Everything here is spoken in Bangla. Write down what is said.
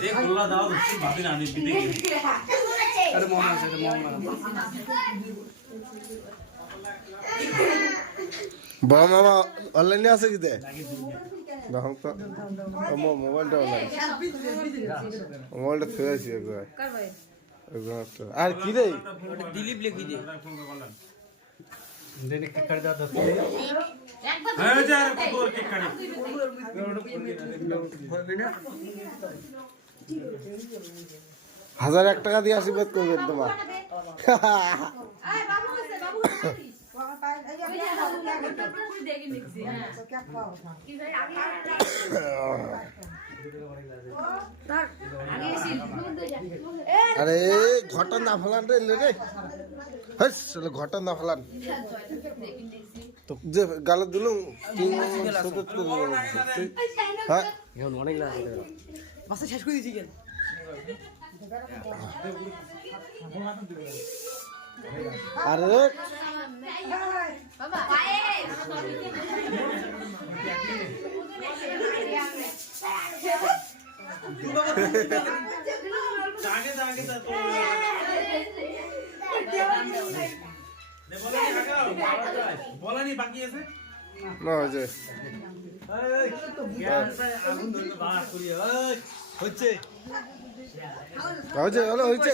যে গোল্লা দাও তুমি ভাবি না আমি বিতে আরে মম আছে রে মম বড় মামা অনলাইনে আছে কি দে দেখুন তো মোবাইলটা অনলাইন মোবাইলটা ফেলেছি একবার আর কি রে দিলীপ লিখি দে দেনে কি করে দাও দোস্ত হ্যাঁ যার কত কেক কাটি 1001 টাকা দিয়ে আশীর্বাদ করবেন তোমার আরে ঘটন না ফেলান রে রে হস ঘটন না ফেলান তো যে গালে দিলুম সদত করে হ্যাঁ এখন অনেক লাগে মাসে শেষ করে দিছি কেন আরে বাবা জাগে জাগে তো বলানি বাকি আছে না যে আগুন ধরে বাস করি হচ্ছে হয়েছে হলো হয়েছে